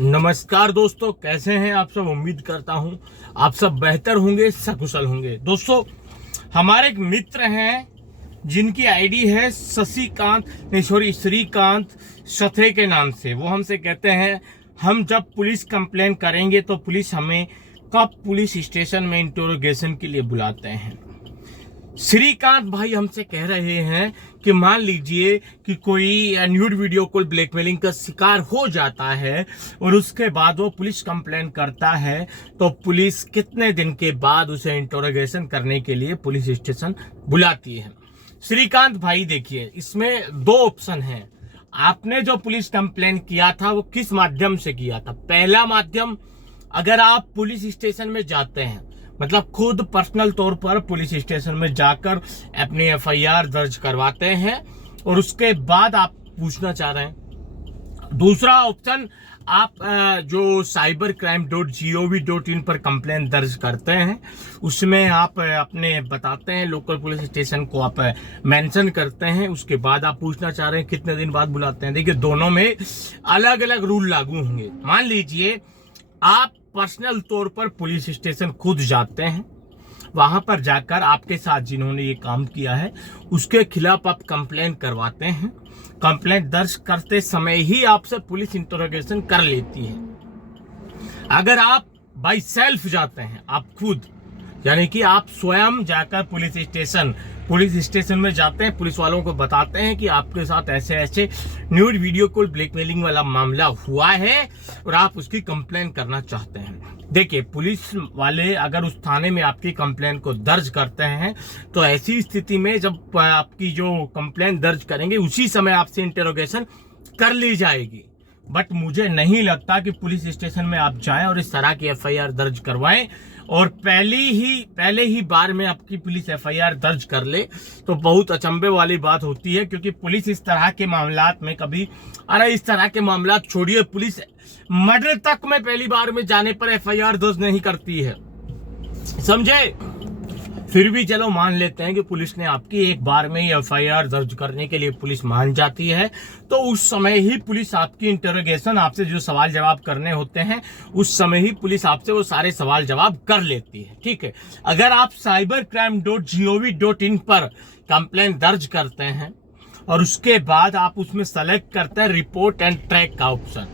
नमस्कार दोस्तों, कैसे हैं आप सब। उम्मीद करता हूं आप सब बेहतर होंगे, सकुशल होंगे। दोस्तों, हमारे एक मित्र हैं जिनकी आईडी है श्रीकांत सथे के नाम से। वो हमसे कहते हैं हम जब पुलिस कंप्लेन करेंगे तो पुलिस हमें कब पुलिस स्टेशन में इंटरोगेशन के लिए बुलाते हैं। श्रीकांत भाई हमसे कह रहे हैं कि मान लीजिए कि कोई न्यूड वीडियो कॉल ब्लैकमेलिंग का शिकार हो जाता है और उसके बाद वो पुलिस कंप्लेन करता है तो पुलिस कितने दिन के बाद उसे इंटरोगेशन करने के लिए पुलिस स्टेशन बुलाती है। श्रीकांत भाई देखिए, इसमें दो ऑप्शन हैं। आपने जो पुलिस कंप्लेन किया था वो किस माध्यम से किया था। पहला माध्यम, अगर आप पुलिस स्टेशन में जाते हैं, मतलब खुद पर्सनल तौर पर पुलिस स्टेशन में जाकर अपनी एफआईआर दर्ज करवाते हैं और उसके बाद आप पूछना चाह रहे हैं। दूसरा ऑप्शन, आप जो cybercrime.gov.in पर कंप्लेन दर्ज करते हैं, उसमें आप अपने बताते हैं, लोकल पुलिस स्टेशन को आप मेंशन करते हैं, उसके बाद आप पूछना चाह रहे हैं कितने दिन बाद बुलाते हैं। देखिए, दोनों में अलग अलग रूल लागू होंगे। मान लीजिए आप पर्सनल तौर पर पुलिस स्टेशन खुद जाते हैं, वहां पर जाकर आपके साथ जिन्होंने ये काम किया है उसके खिलाफ आप कंप्लेन करवाते हैं। कंप्लेन दर्ज करते समय ही आपसे पुलिस इंटरोगेशन कर लेती है। अगर आप बाय सेल्फ जाते हैं, आप खुद, यानी कि आप स्वयं जाकर पुलिस स्टेशन में जाते हैं, पुलिस वालों को बताते हैं कि आपके साथ ऐसे ऐसे न्यूड वीडियो कॉल ब्लैकमेलिंग वाला मामला हुआ है और आप उसकी कंप्लेन करना चाहते हैं। देखिए, पुलिस वाले अगर उस थाने में आपकी कंप्लेन को दर्ज करते हैं तो ऐसी स्थिति में जब आपकी जो कंप्लेन दर्ज करेंगे उसी समय आपसे इंटरोगेशन कर ली जाएगी। बट मुझे नहीं लगता कि पुलिस स्टेशन में आप जाएं और इस तरह की एफआईआर दर्ज करवाएं और पहले ही बार में आपकी पुलिस एफआईआर दर्ज कर ले तो बहुत अचंभे वाली बात होती है। क्योंकि पुलिस इस तरह के मामलात में इस तरह के मामलात छोड़िए, पुलिस मर्डर तक में पहली बार में जाने पर एफआईआर दर्ज नहीं करती है, समझे। फिर भी चलो मान लेते हैं कि पुलिस ने आपकी एक बार में ही एफआईआर दर्ज करने के लिए पुलिस मान जाती है, तो उस समय ही पुलिस आपकी इंटरोगेशन, आपसे जो सवाल जवाब करने होते हैं उस समय ही पुलिस आपसे वो सारे सवाल जवाब कर लेती है। ठीक है, अगर आप cybercrime.gov.in पर कंप्लेन दर्ज करते हैं और उसके बाद आप उसमें सेलेक्ट करते हैं रिपोर्ट एंड ट्रैक का ऑप्शन,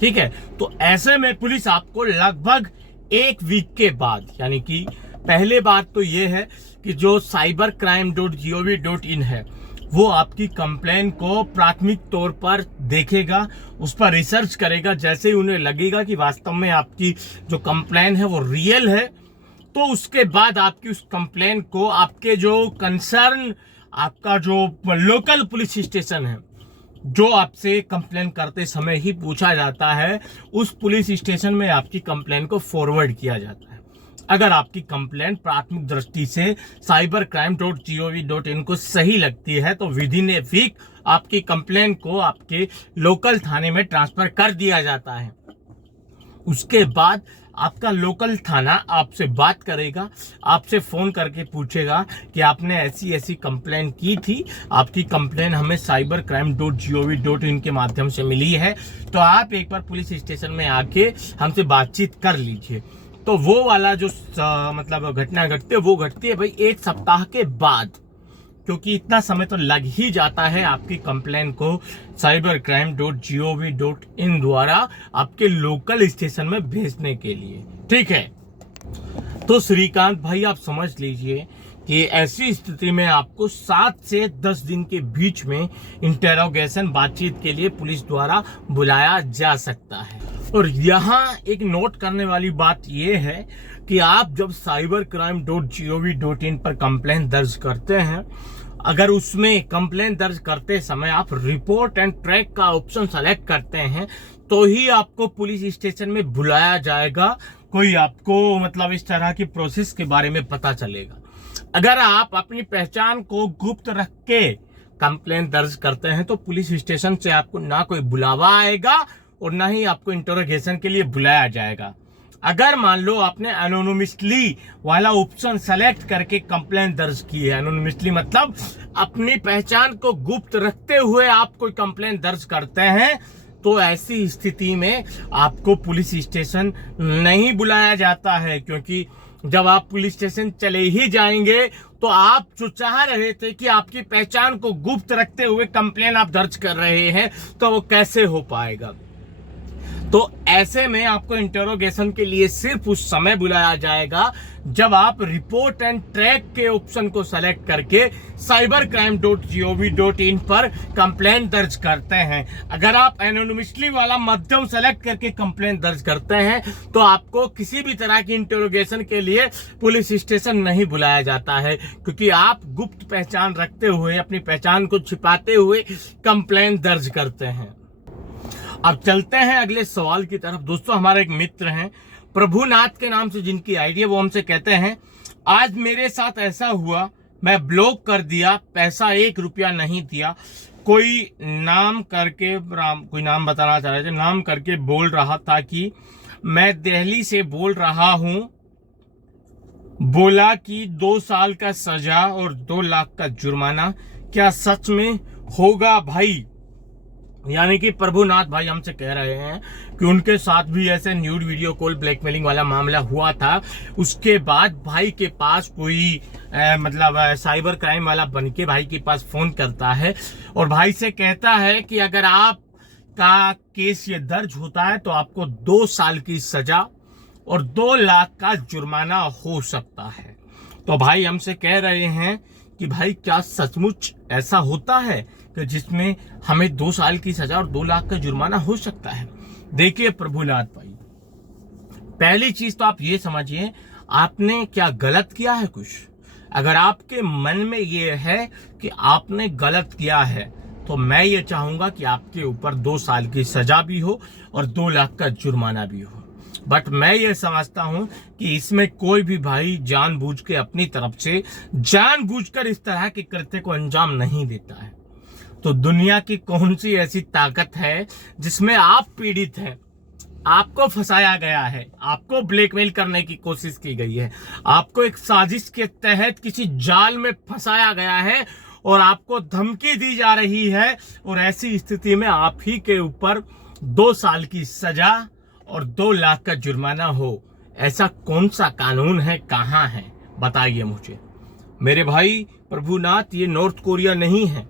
ठीक है, तो ऐसे में पुलिस आपको लगभग एक वीक के बाद, यानी कि पहले बात तो ये है कि जो cybercrime.gov.in है वो आपकी कंप्लेन को प्राथमिक तौर पर देखेगा, उस पर रिसर्च करेगा। जैसे ही उन्हें लगेगा कि वास्तव में आपकी जो कंप्लेन है वो रियल है, तो उसके बाद आपकी उस कंप्लेन को आपके जो कंसर्न, आपका जो लोकल पुलिस स्टेशन है जो आपसे कंप्लेन करते समय ही पूछा जाता है, उस पुलिस स्टेशन में आपकी कंप्लेन को फॉरवर्ड किया जाता है। अगर आपकी कंप्लेन प्राथमिक दृष्टि से cybercrime.gov.in को सही लगती है तो विद इन ए वीक आपकी कंप्लेन को आपके लोकल थाने में ट्रांसफर कर दिया जाता है। उसके बाद आपका लोकल थाना आपसे बात करेगा, आपसे फोन करके पूछेगा कि आपने ऐसी ऐसी कंप्लेन की थी, आपकी कंप्लेन हमें cybercrime.gov.in के माध्यम से मिली है, तो आप एक बार पुलिस स्टेशन में आके हमसे बातचीत कर लीजिए। तो वो वाला जो मतलब घटना घटती है भाई एक सप्ताह के बाद, क्योंकि इतना समय तो लग ही जाता है आपकी कंप्लेन को cybercrime.gov.in द्वारा आपके लोकल स्टेशन में भेजने के लिए। ठीक है, तो श्रीकांत भाई आप समझ लीजिए कि ऐसी स्थिति में आपको 7 से 10 दिन के बीच में इंटरोगेशन बातचीत के लिए पुलिस द्वारा बुलाया जा सकता है। और यहाँ एक नोट करने वाली बात यह है कि आप जब cybercrime.gov.in पर कंप्लेन दर्ज करते हैं, अगर उसमें कंप्लेन दर्ज करते समय आप रिपोर्ट एंड ट्रैक का ऑप्शन सेलेक्ट करते हैं तो ही आपको पुलिस स्टेशन में बुलाया जाएगा, कोई आपको मतलब इस तरह की प्रोसेस के बारे में पता चलेगा। अगर आप अपनी पहचान को गुप्त रख के कंप्लेन दर्ज करते हैं तो पुलिस स्टेशन से आपको ना कोई बुलावा आएगा और ना ही आपको इंटरोगेशन के लिए बुलाया जाएगा। अगर मान लो आपने एनोनिमसली वाला ऑप्शन सेलेक्ट करके कंप्लेन दर्ज की है, एनोनिमसली मतलब अपनी पहचान को गुप्त रखते हुए आप कोई कंप्लेन दर्ज करते हैं, तो ऐसी स्थिति में आपको पुलिस स्टेशन नहीं बुलाया जाता है, क्योंकि जब आप पुलिस स्टेशन चले ही जाएंगे तो आप जो चाह रहे थे कि आपकी पहचान को गुप्त रखते हुए कंप्लेन आप दर्ज कर रहे हैं, तो वो कैसे हो पाएगा। तो ऐसे में आपको इंटरोगेशन के लिए सिर्फ उस समय बुलाया जाएगा जब आप रिपोर्ट एंड ट्रैक के ऑप्शन को सेलेक्ट करके cybercrime.gov.in पर कंप्लेंट दर्ज करते हैं। अगर आप एनोनिमसली वाला माध्यम सेलेक्ट करके कंप्लेंट दर्ज करते हैं तो आपको किसी भी तरह की इंटरोगेशन के लिए पुलिस स्टेशन नहीं बुलाया जाता है, क्योंकि आप गुप्त पहचान रखते हुए, अपनी पहचान को छिपाते हुए कंप्लेंट दर्ज करते हैं। अब चलते हैं अगले सवाल की तरफ। दोस्तों, हमारे एक मित्र हैं प्रभुनाथ के नाम से जिनकी आईडी है, वो हमसे कहते हैं, आज मेरे साथ ऐसा हुआ, मैं ब्लॉक कर दिया, पैसा 1 रुपया नहीं दिया। कोई नाम बताना चाह रहे थे, नाम करके बोल रहा था कि मैं दिल्ली से बोल रहा हूं, बोला कि 2 साल का सजा और 2 लाख का जुर्माना। क्या सच में होगा भाई? यानी कि प्रभुनाथ भाई हमसे कह रहे हैं कि उनके साथ भी ऐसे न्यूड वीडियो कॉल ब्लैकमेलिंग वाला मामला हुआ था। उसके बाद भाई के पास कोई साइबर क्राइम वाला बनके भाई के पास फोन करता है और भाई से कहता है कि अगर आपका केस ये दर्ज होता है तो आपको 2 साल की सजा और 2 लाख का जुर्माना हो सकता है। तो भाई हमसे कह रहे हैं कि भाई क्या सचमुच ऐसा होता है कि जिसमें हमें 2 साल की सजा और 2 लाख का जुर्माना हो सकता है? देखिए प्रभुनाथ भाई, पहली चीज तो आप ये समझिए, आपने क्या गलत किया है कुछ? अगर आपके मन में ये है कि आपने गलत किया है तो मैं ये चाहूंगा कि आपके ऊपर 2 साल की सजा भी हो और 2 लाख का जुर्माना भी हो। बट मैं ये समझता हूं कि इसमें कोई भी भाई जानबूझ के अपनी तरफ से जानबूझकर इस तरह के कृत्य को अंजाम नहीं देता है। तो दुनिया की कौन सी ऐसी ताकत है जिसमें आप पीड़ित हैं, आपको फंसाया गया है, आपको ब्लैकमेल करने की कोशिश की गई है, आपको एक साजिश के तहत किसी जाल में फंसाया गया है और आपको धमकी दी जा रही है, और ऐसी स्थिति में आप ही के ऊपर 2 साल की सजा और 2 लाख का जुर्माना हो? ऐसा कौन सा कानून है, कहां है, बताइए मुझे। मेरे भाई प्रभुनाथ, ये नॉर्थ कोरिया नहीं है,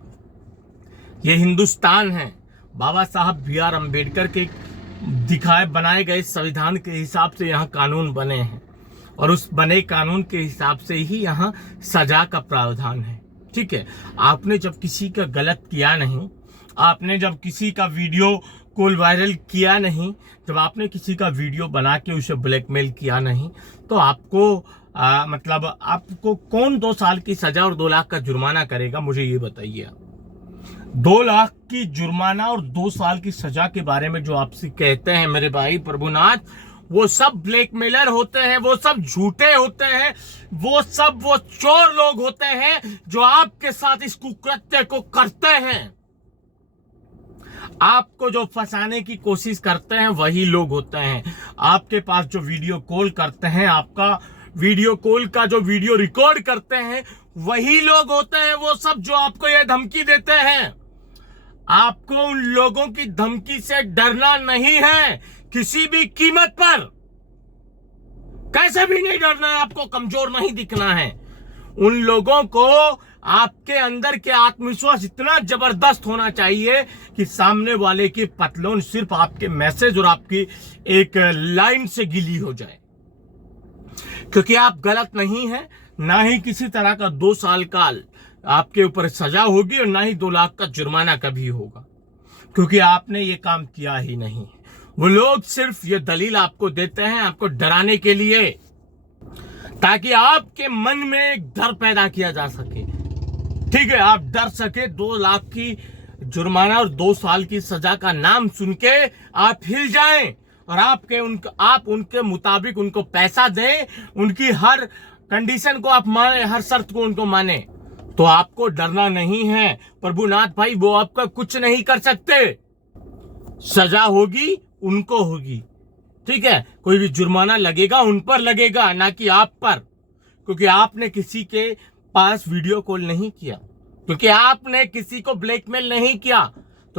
ये हिंदुस्तान है। बाबा साहब BR अम्बेडकर के बनाए गए संविधान के हिसाब से यहाँ कानून बने हैं और उस बने कानून के हिसाब से ही यहाँ सजा का प्रावधान है। ठीक है, आपने जब किसी का गलत किया नहीं, आपने जब किसी का वीडियो कॉल वायरल किया नहीं, जब आपने किसी का वीडियो बना के उसे ब्लैकमेल किया नहीं, तो आपको आपको कौन 2 साल की सजा और 2 लाख का जुर्माना करेगा? मुझे ये बताइए। 2 लाख की जुर्माना और 2 साल की सजा के बारे में जो आपसे कहते हैं मेरे भाई प्रभुनाथ, वो सब ब्लैकमेलर होते हैं, वो सब झूठे होते हैं, वो चोर लोग होते हैं जो आपके साथ इस कुकृत्य को करते हैं। आपको जो फंसाने की कोशिश करते हैं वही लोग होते हैं। आपके पास जो वीडियो कॉल करते हैं, आपका वीडियो कॉल का जो वीडियो रिकॉर्ड करते हैं, वही लोग होते हैं वो सब जो आपको ये धमकी देते हैं। आपको उन लोगों की धमकी से डरना नहीं है, किसी भी कीमत पर, कैसे भी नहीं डरना है, आपको कमजोर नहीं दिखना है। उन लोगों को आपके अंदर के आत्मविश्वास इतना जबरदस्त होना चाहिए कि सामने वाले की पतलून सिर्फ आपके मैसेज और आपकी एक लाइन से गिली हो जाए, क्योंकि आप गलत नहीं है, ना ही किसी तरह का 2 साल का आपके ऊपर सजा होगी और ना ही 2 लाख का जुर्माना कभी होगा, क्योंकि आपने ये काम किया ही नहीं। वो लोग सिर्फ ये दलील आपको देते हैं आपको डराने के लिए, ताकि आपके मन में एक डर पैदा किया जा सके। ठीक है, आप डर सके, 2 लाख की जुर्माना और 2 साल की सजा का नाम सुन के आप हिल जाएं और आप उनके मुताबिक उनको पैसा दें, उनकी हर कंडीशन को आप माने, हर शर्त को उनको माने, तो आपको डरना नहीं है प्रभुनाथ भाई। वो आपका कुछ नहीं कर सकते, सजा होगी उनको होगी। ठीक है, कोई भी जुर्माना लगेगा उन पर लगेगा, ना कि आप पर, क्योंकि आपने किसी के पास वीडियो कॉल नहीं किया, क्योंकि आपने किसी को ब्लैकमेल नहीं किया।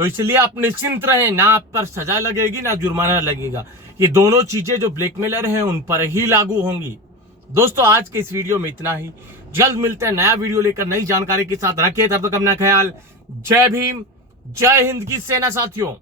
तो इसलिए आप निश्चिंत रहें, ना आप पर सजा लगेगी ना जुर्माना लगेगा। ये दोनों चीजें जो ब्लैकमेलर हैं उन पर ही लागू होंगी। दोस्तों आज के इस वीडियो में इतना ही। जल्द मिलते हैं नया वीडियो लेकर नई जानकारी के साथ। रखिए तब तक अपना ख्याल। जय भीम, जय हिंद की सेना साथियों।